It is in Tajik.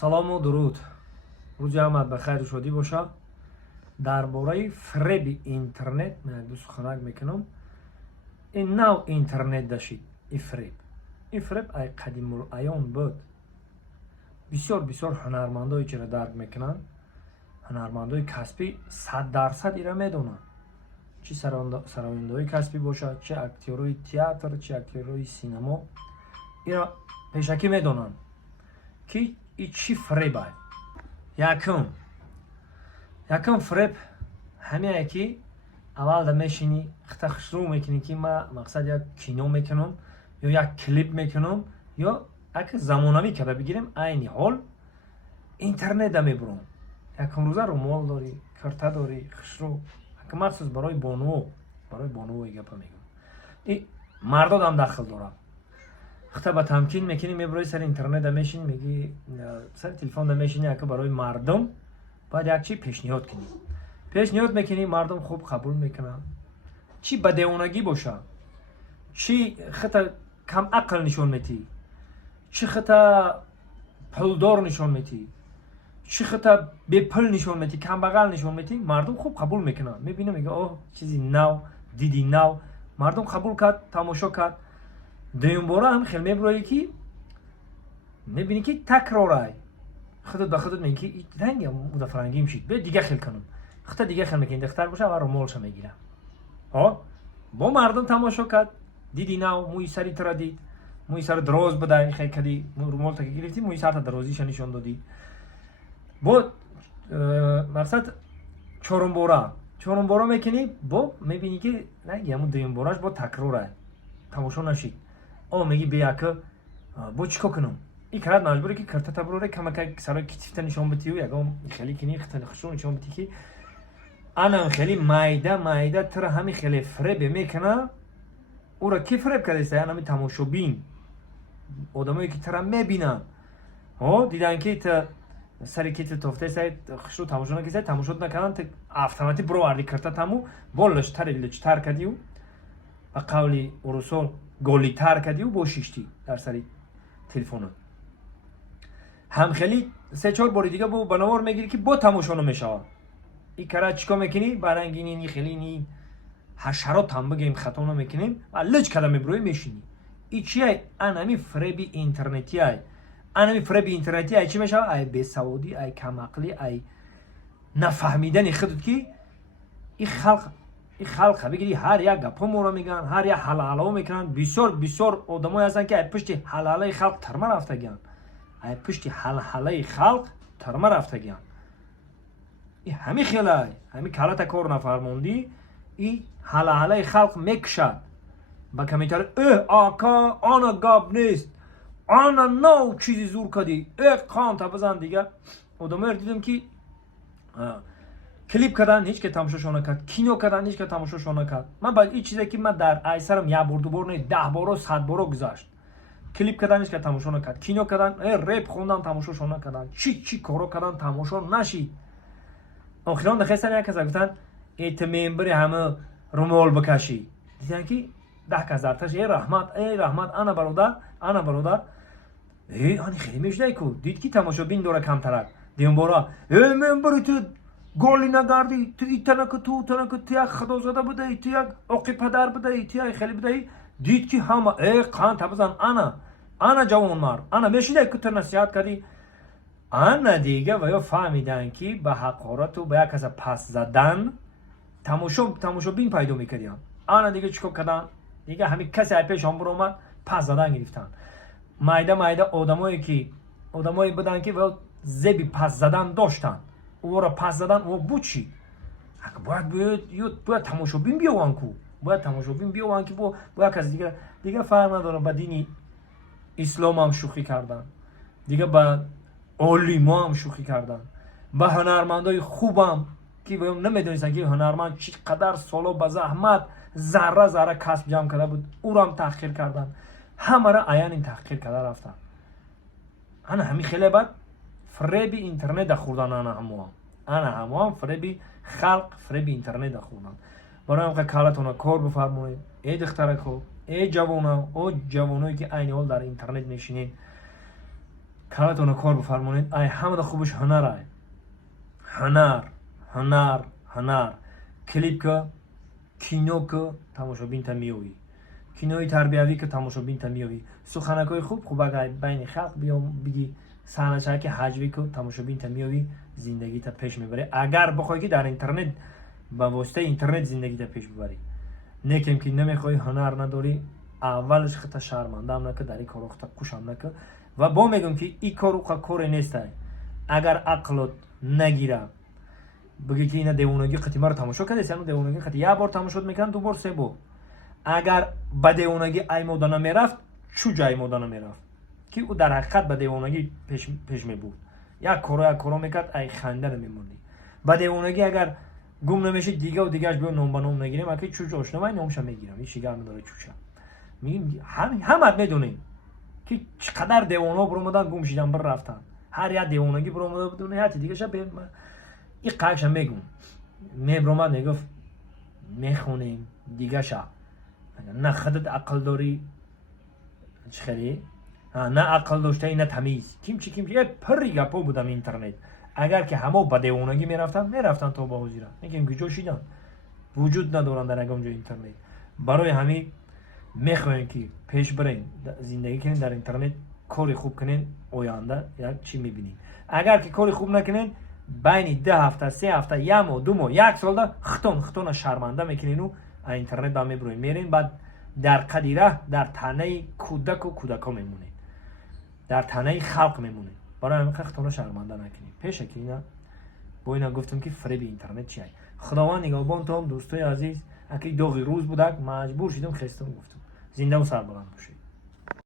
салому дуруд. рӯзи ҳамат ба хайру шодӣ бошад. дар бораи фреби интернет ду суханак мекунам. ин нав интернет дашид. Фреб ай қадимулаён буд. бисёр ҳунармандое чиро дарк мекунанд. ҳунармандои касбӣ 100% ира медонанд. чи сарояндои касбӣ бошад, чи актёрои театр, чи актёрои синемо, ира пешакӣ медонанд ки и чӣ фреб аст. Якум фреб ҳамеае ки аввал да мешинӣ хита хушрӯ мекунӣ ки ма мақсад як кино мекунам ё як клип мекунам ё як замонавӣ карда бигирем, айни ҳол интернета мебурам. Якумрӯза румол дорӣ, курта дорӣ, хушрӯ, махсус барои бонувои гапа мегӯям. И мардодам дахл дорад. хита ба тамкин мекунӣ, мебурои сари интернета мешинӣ, меги сари телефонда мешинӣ, яка барои мардум бояд як чи пешниҳод кунӣ. Пешниҳод мекунӣ, мардум хуб қабул мекунад. Чи ба девонагӣ бошад, чи хита камақл нишон метиҳӣ, чи хита пулдор нишон метиҳӣ, чи хита бепул нишон метиҳӣ, камбағал нишон метиҳӣ, мардум хуб қабул мекунад. Мебина мега оҳ чизи нав, диди нав, мардум қабул кард, тамошо кард. дуюмбора ҳам хел мебурои ки мебинӣ ки такрорай. худут ба худут меги ки ранги уда фаранги мешид, бе дига хел канам. хита дига хел мекунӣ, духтар боша ва румолша мегира. бо мардум тамошо кард, диди нав, мӯи сари тра дид, мӯи сари дроз буда, хел кади, румол таки гирифти, мӯи сарта дрозиша нишон додӣ. бо мақсад чорумбора мекунӣ, бо мебинӣ ки ранги ҳамун дуюмбораш бо такрорай. тамошо нашид. меги беяка бо чӣ кор кунам? И карад маҷбуре ки картата бироре камака сарои китифта нишон битию, ягон хеле кини хита хушрӯ нишон битӣ ки анам хеле майда тра ҳами хеле фребе мекуна. ура ки фреб кардеста? Янами тамошобин. одамое ки тра мебинанд. дидан ки та сари китф тофтеса, хушрӯ тамошо накиса, тамошот накарданд, автоматик бироварди картатаму бо лучтар кадию. ба қавли урусол голитар кадию бо шишти дар сари телефонот. ҳамхели 3-4 бори дига бо ба навор мегирӣ ки бо тамошо намешавад. и кара чико мекунӣ? баранги ни хели ни ҳашарот ҳам бигем хато намекунем, ва луч када мебуроӣ мешинӣ. и чиай? анами фреби интернетиай. анами фреби интернетиай чӣ мешавад? ай бесаводӣ, ай камақлӣ, ай нафаҳмидани худут ки и халқа бигири ҳар як гапҳо моро мегӯянд, ҳар як ҳалаҳалаҳо мекунанд. бисёр одамое ҳастанд ки ай пушти ҳалаҳалаи халқ тарма рафтагиянд. ай пушти ҳалаҳалаи халқ тарма рафтагиянд. и ҳами хелай ҳами калата кор нафармондӣ, и ҳалаҳалаи халқ мекушад ба комментари ака ана гап нест, ана нав чизи зур кадӣ, қанта бизан. дига одамоеро дидам ки клип кардан ҳеч ке тамошошон накард, кино кардан ҳеч ке тамошошон накард. ман ба ин чизе ки ман дар айсарам як бор дубор не 10 боро 100 боро гузашт. клип кардан ҳеч ке тамошо накард, кино кардан, реп хондан тамошошон накардан, чӣ коро кардан тамошо нашид. охирон нахестан як каса гуфтанд ту мембари ҳама румол бикашӣ. дидан ки 10 кас дар таш раҳмат ана бародар ани хеле мешудай ку дид ки тамошобин дора камтарак. дуюмбора мембари ту голи нагарди, ту итанаку ту як худозада будаи, ту як оқи падар будаи, ту як хеле будаи. дид ки ҳама қанта бизан, ана ҷавон мард, ана мешудай ку ту насиҳат кардӣ. ана дига ва ё фаҳмиданд ки ба ҳақорату ба як каса пас задан тамошобин пайдо мекардиям. ана дига чӣ кор карданд? дига ҳами касе ай пешон биромад, пас задан гирифтанд. майда одамое буданд ки зеби пас задан доштанд. ора пас задан бу чӣ? бояд тамошобин биёванд ку. ки бо як кас дига фарқ надорад. ба дини ислом ҳам шӯхӣ карданд, дига ба олимо ҳам шӯхӣ карданд, ба ҳунармандои хубам ки намедонистанд ки ҳунарманд чӣ қадар соло ба заҳмат зарра касб ҷамъ карда буд, ӯрам таҳқир карданд. ҳамара аянин таҳқир карда рафтанд. ана ҳами хеле бад фреби интернет дахӯрдан. ана ҳамоам фреби халқ, фреби интернет дахӯрдан. барои ҳамқа калатона кор бифармоед. духтаракҳо, ҷавоно, ҷавоное ки айни ҳол дар интернет мешинед, کارتون رو کار بفرمونید. ای همه خوبش هنر ای هنر کلیپ که کینو که تماشابین تا میوی کینوی تربیوی که تماشابین تا میوی سخنکای خوب اگر بین خلق بیام بگی صحنه که حجوی که تماشابین تا میوی زندگی تا پیش میبره. اگر بخوای که در اینترنت با واسطه اینترنت زندگی تا پیش ببری، نیکیم که نمیخوای هنر نداری، اولش خطا شرمنده هم نکه، در این کارو خطا خوش هم نکه و با میگم که این کارو کار نیست. اگر عقلت نگیره بگی که اینا دیوانگی قتیمه رو تماشا کرده، سنو دیوانگی قتی یک بار تماشا میکنن، دو بار، سه بار. اگر به دیوانگی ایمودا نمیرفت، چو جای ایمودا نمیرفت که او در حقیقت به دیوانگی پیش میبود. یک کارو میکرد، ای خنده نمیموندی. به دیوانگی اگر گم نمیشید دیگه و دیگهش بیو نام به نام نگیریم، اگه چوچ آشنا نامش میگیرم، این شیگر نداره چوچه. میگیم همه میدونیم که چقدر دیوانا برآمدن گم شدن بر رفتن. هر یک دیوانگی برآمده بدون هر چیز دیگه شب این قایش میگم میبرامد میگفت میخونیم دیگه شب نه خودت عقل داری چخری نه عقل داشته نه تمیز کیم یه پری گپا بودم اینترنت. اگر که همه با دیوانگی میرفتن تا با حضیره میگم که جوشیدن وجود ندارن در اونجا اینترنت. برای همین میخواین که پیش برین زندگی کنین در اینترنت، کاری خوب کنین، آینده یک چی میبینین. اگر که کاری خوب نکنین بین 10 هفته 3 هفته 1 ماه 2 ماه 1 سال ده خطون شرمنده میکنین و اینترنت با میبروین میرین، بعد در قدیره در تنه کودک و کودکا میمونین، در تنه خلق میمونین. برای همین خطون شرمنده نکنین. پیشه که اینا با اینا گفتم که فریب اینترنت چیه. خداوند نگهبان تو هم دوستای عزیز. اگه داغی روز بودک مجبور شدم خستم گفتم. زنده و سربلند باشید.